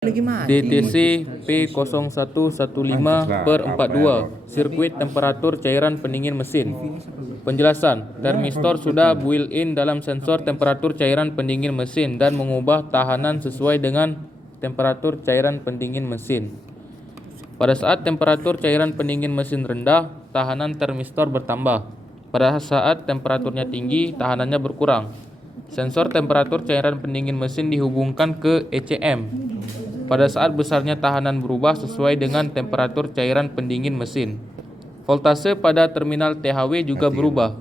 DTC P0115/42 sirkuit temperatur cairan pendingin mesin. Penjelasan, termistor sudah built-in dalam sensor temperatur cairan pendingin mesin dan mengubah tahanan sesuai dengan temperatur cairan pendingin mesin. Pada saat temperatur cairan pendingin mesin rendah, tahanan termistor bertambah. Pada saat temperaturnya tinggi, tahanannya berkurang. Sensor temperatur cairan pendingin mesin dihubungkan ke ECM. Pada saat besarnya tahanan berubah sesuai dengan temperatur cairan pendingin mesin. Voltase pada terminal THW juga berubah.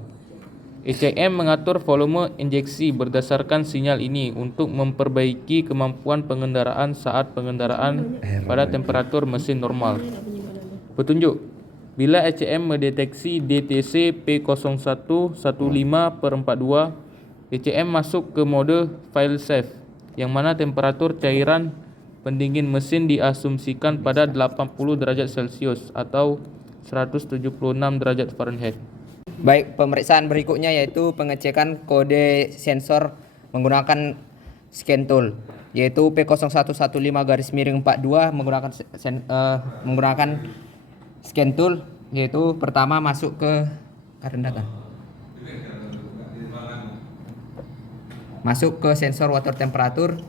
ECM mengatur volume injeksi berdasarkan sinyal ini untuk memperbaiki kemampuan pengendaraan saat pengendaraan pada temperatur mesin normal. Petunjuk: bila ECM mendeteksi DTC P0115/42, ECM masuk ke mode file save, yang mana temperatur cairan pendingin mesin diasumsikan pada 80 derajat Celcius atau 176 derajat Fahrenheit. Baik, pemeriksaan berikutnya yaitu pengecekan kode sensor menggunakan scan tool, yaitu P0115/42 menggunakan scan tool, yaitu pertama masuk ke current data. Masuk ke sensor water temperature.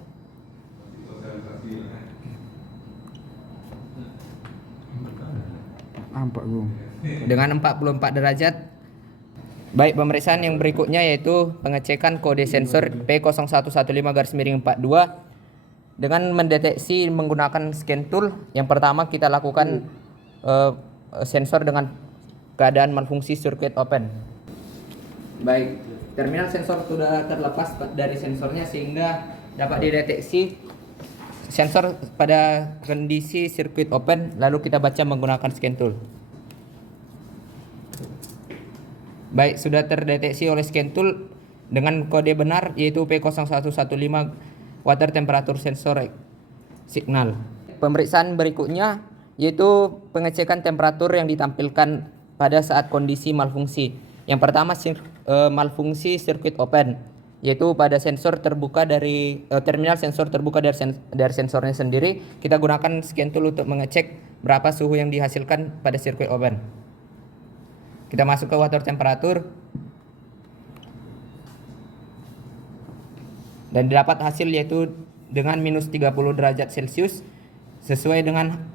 Dengan 44 derajat. Baik, pemeriksaan yang berikutnya yaitu pengecekan kode sensor P0115/42 dengan mendeteksi menggunakan scan tool. Yang pertama kita lakukan sensor dengan keadaan malfungsi sirkuit open. Baik, terminal sensor sudah terlepas dari sensornya sehingga dapat dideteksi sensor pada kondisi sirkuit open, lalu kita baca menggunakan scan tool. Baik, sudah terdeteksi oleh scan tool dengan kode benar yaitu P0115 water temperature sensor signal. Pemeriksaan berikutnya yaitu pengecekan temperatur yang ditampilkan pada saat kondisi malfungsi. Yang pertama malfungsi sirkuit open, yaitu pada sensor terbuka dari terminal sensor terbuka dari sensornya sendiri. Kita gunakan scan tool untuk mengecek berapa suhu yang dihasilkan pada sirkuit open. Kita masuk ke water temperature dan didapat hasil yaitu dengan minus 30 derajat Celcius sesuai dengan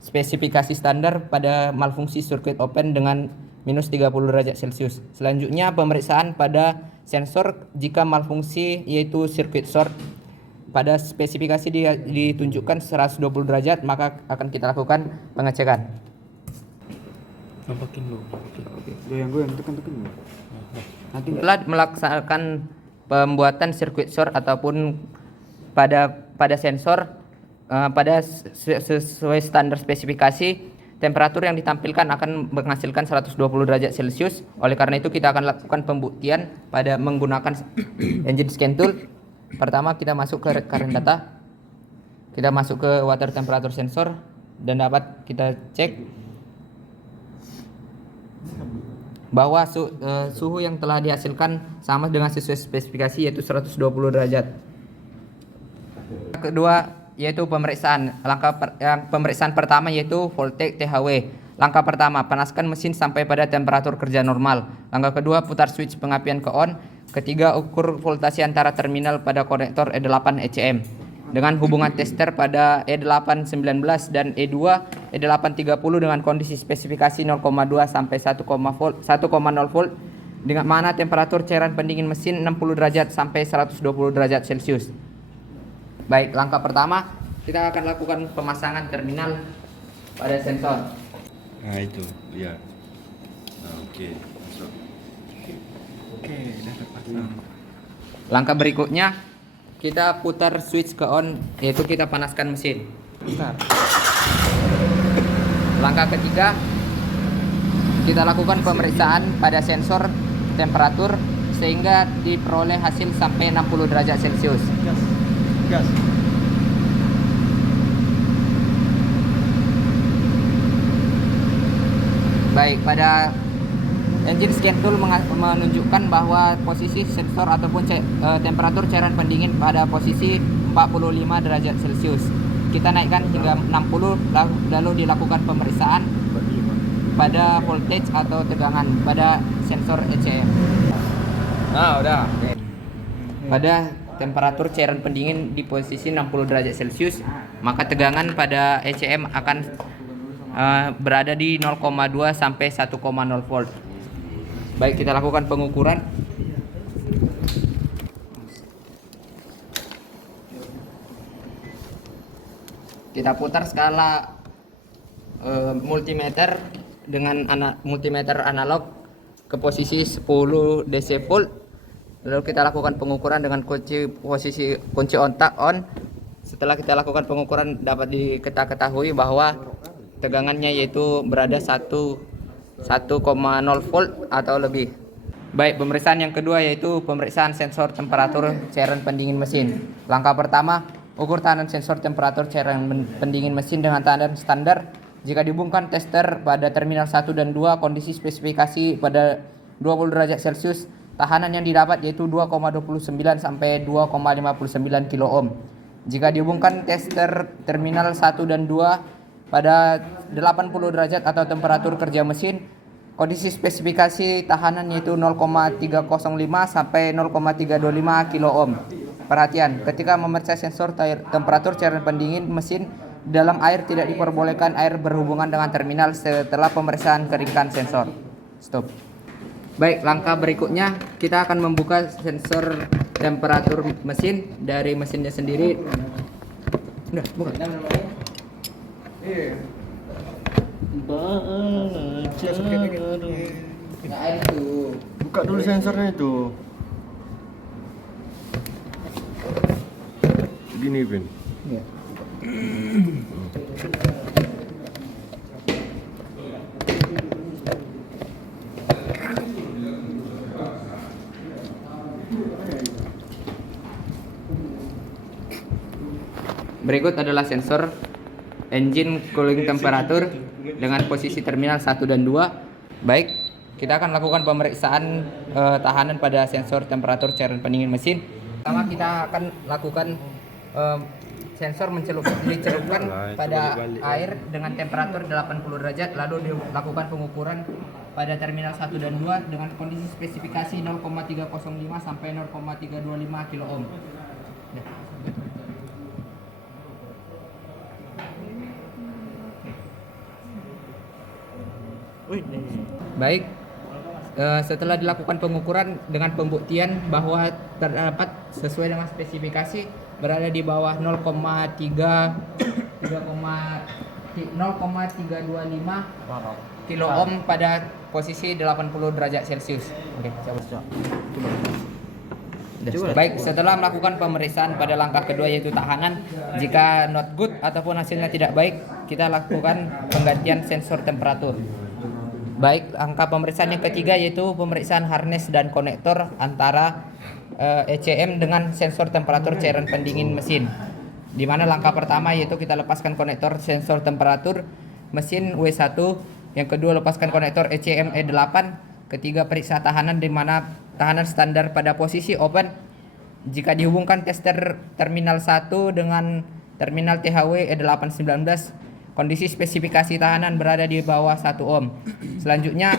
spesifikasi standar pada malfungsi sirkuit open dengan minus 30 derajat Celcius. Selanjutnya pemeriksaan pada sensor jika malfungsi yaitu circuit short. Pada spesifikasi ditunjukkan 120 derajat, maka akan kita lakukan pengecekan. Nampakin lu. Goyang tekan. Setelah melaksanakan pembuatan circuit short ataupun pada sensor pada sesuai standar spesifikasi, temperatur yang ditampilkan akan menghasilkan 120 derajat Celcius. Oleh karena itu kita akan lakukan pembuktian pada menggunakan engine scan tool. Pertama kita masuk ke current data. Kita masuk ke water temperature sensor dan dapat kita cek bahwa suhu yang telah dihasilkan sama dengan sesuai spesifikasi yaitu 120 derajat. Kedua yaitu pemeriksaan. Pemeriksaan pertama yaitu voltage THW. Langkah pertama, panaskan mesin sampai pada temperatur kerja normal. Langkah kedua, putar switch pengapian ke on. Ketiga, ukur voltase antara terminal pada konektor E8 ECM dengan hubungan tester pada E819 dan E830 dengan kondisi spesifikasi 0,2 sampai 1,0 volt dengan mana temperatur cairan pendingin mesin 60 derajat sampai 120 derajat Celcius. Baik, langkah pertama kita akan lakukan pemasangan terminal pada sensor. Nah itu, lihat. Nah, oke, masuk. Oke, udah terpasang. Langkah berikutnya kita putar switch ke on, yaitu kita panaskan mesin. Langkah ketiga kita lakukan pemeriksaan pada sensor temperatur sehingga diperoleh hasil sampai 60 derajat Celcius. Gas. Baik, pada engine scan tool menunjukkan bahwa posisi sensor ataupun temperatur cairan pendingin pada posisi 45 derajat Celcius. kita naikkan hingga 60, lalu dilakukan pemeriksaan pada voltage atau tegangan pada sensor ECM. Nah, udah. Pada temperatur cairan pendingin di posisi 60 derajat Celcius, maka tegangan pada ECM akan berada di 0,2 sampai 1,0 volt. Baik, kita lakukan pengukuran. Kita putar skala multimeter dengan multimeter analog ke posisi 10 DC volt. Lalu kita lakukan pengukuran dengan kunci ontak on. Setelah kita lakukan pengukuran dapat diketahui bahwa tegangannya yaitu berada 1,0 volt atau lebih. Baik, pemeriksaan yang kedua yaitu pemeriksaan sensor temperatur cairan pendingin mesin. Langkah pertama, ukur tahanan sensor temperatur cairan pendingin mesin dengan tahanan standar. Jika dihubungkan tester pada terminal 1 dan 2, kondisi spesifikasi pada 20 derajat Celcius, tahanan yang didapat yaitu 2,29 sampai 2,59 kilo ohm. Jika dihubungkan tester terminal 1 dan 2 pada 80 derajat atau temperatur kerja mesin, kondisi spesifikasi tahanan yaitu 0,305 sampai 0,325 kilo ohm. Perhatian, ketika memeriksa sensor temperatur cairan pendingin mesin dalam air, tidak diperbolehkan air berhubungan dengan terminal setelah pemeriksaan keringkan sensor. Stop. Baik, langkah berikutnya kita akan membuka sensor temperatur mesin dari mesinnya sendiri. Udah, buka. Buka dulu sensornya itu. Gini, Vin. Ya. Berikut adalah sensor engine cooling temperatur dengan posisi terminal 1 dan 2. Baik, kita akan lakukan pemeriksaan tahanan pada sensor temperatur cairan pendingin mesin. Pertama kita akan lakukan sensor dicelupkan pada air dengan temperatur 80 derajat, lalu dilakukan pengukuran pada terminal 1 dan 2 dengan kondisi spesifikasi 0,305 sampai 0,325 kilo ohm. Baik, setelah dilakukan pengukuran dengan pembuktian bahwa terdapat sesuai dengan spesifikasi berada di bawah 0,325 kilo ohm pada posisi 80 derajat Celcius. Oke, coba. Baik, setelah melakukan pemeriksaan pada langkah kedua yaitu tahanan, jika not good ataupun hasilnya tidak baik, kita lakukan penggantian sensor temperatur. Baik, angka pemeriksaan yang ketiga yaitu pemeriksaan harness dan konektor antara ECM dengan sensor temperatur cairan pendingin mesin. Di mana langkah pertama yaitu kita lepaskan konektor sensor temperatur mesin W1, yang kedua lepaskan konektor ECM E8, ketiga periksa tahanan di mana tahanan standar pada posisi open. Jika dihubungkan tester terminal 1 dengan terminal THW E819, kondisi spesifikasi tahanan berada di bawah 1 ohm. Selanjutnya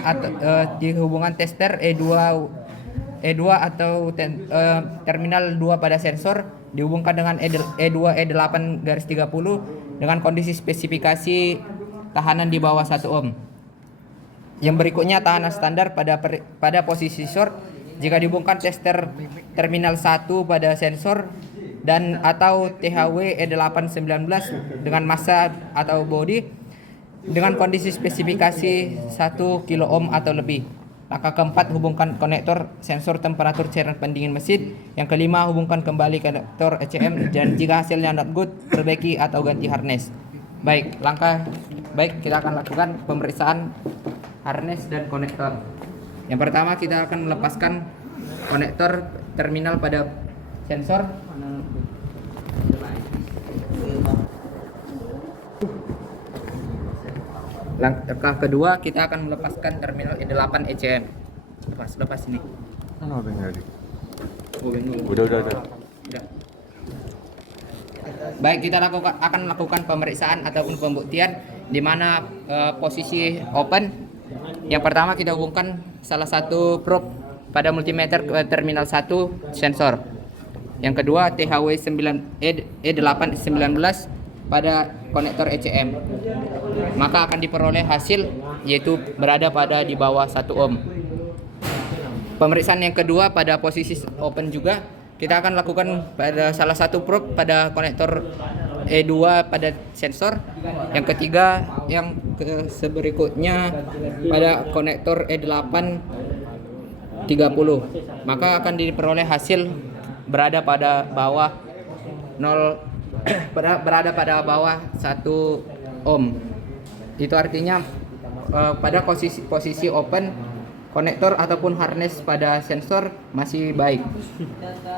di hubungan tester E2 atau terminal 2 pada sensor dihubungkan dengan E2 E8 garis 30 dengan kondisi spesifikasi tahanan di bawah 1 ohm. Yang berikutnya tahanan standar pada posisi short. Jika dihubungkan tester terminal 1 pada sensor dan atau THW E819 dengan massa atau body dengan kondisi spesifikasi 1 kilo ohm atau lebih. Langkah keempat, hubungkan konektor sensor temperatur cairan pendingin mesin. Yang kelima, hubungkan kembali konektor ECM dan jika hasilnya not good, perbaiki atau ganti harness. Baik, kita akan lakukan pemeriksaan harness dan konektor. Yang pertama kita akan melepaskan konektor terminal pada sensor. Langkah kedua kita akan melepaskan terminal E8 ECM. Lepas ini. Mana Bang Adi? Oh, Udah. Udah. Baik, kita akan melakukan pemeriksaan ataupun pembuktian di mana posisi open. Yang pertama kita hubungkan salah satu probe pada multimeter ke terminal 1 sensor. Yang kedua THW 819 pada konektor ECM. Maka akan diperoleh hasil yaitu berada pada di bawah 1 ohm. Pemeriksaan yang kedua pada posisi open juga kita akan lakukan pada salah satu probe pada konektor E2 pada sensor. Yang ketiga yang berikutnya pada konektor E8 30. Maka akan diperoleh hasil berada pada bawah 0 berada pada bawah 1 ohm. Itu artinya pada posisi open konektor ataupun harness pada sensor masih baik.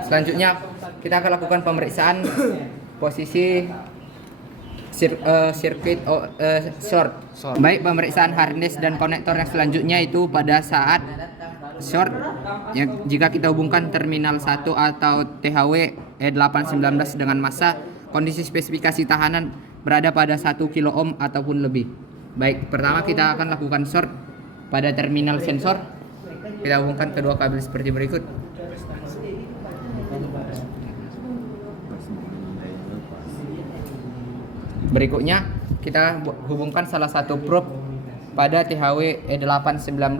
Selanjutnya kita akan lakukan pemeriksaan posisi sirkuit short. Baik, pemeriksaan harness dan konektor yang selanjutnya itu pada saat short yang jika kita hubungkan terminal 1 atau THW E819 dengan massa, kondisi spesifikasi tahanan berada pada 1 kilo ohm ataupun lebih. Baik, pertama kita akan lakukan short pada terminal sensor. Kita hubungkan kedua kabel seperti berikut. Berikutnya kita hubungkan salah satu probe pada THW E819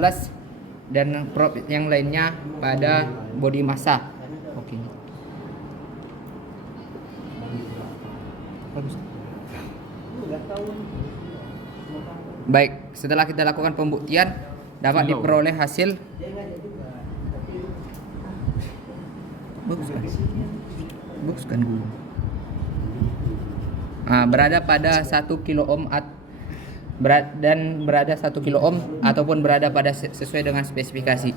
dan probe yang lainnya pada bodi massa. Oke. Baik, setelah kita lakukan pembuktian dapat diperoleh hasil bagus kan gua. Berada pada 1 kilo ohm dan berada 1 kilo ohm ataupun berada pada sesuai dengan spesifikasi.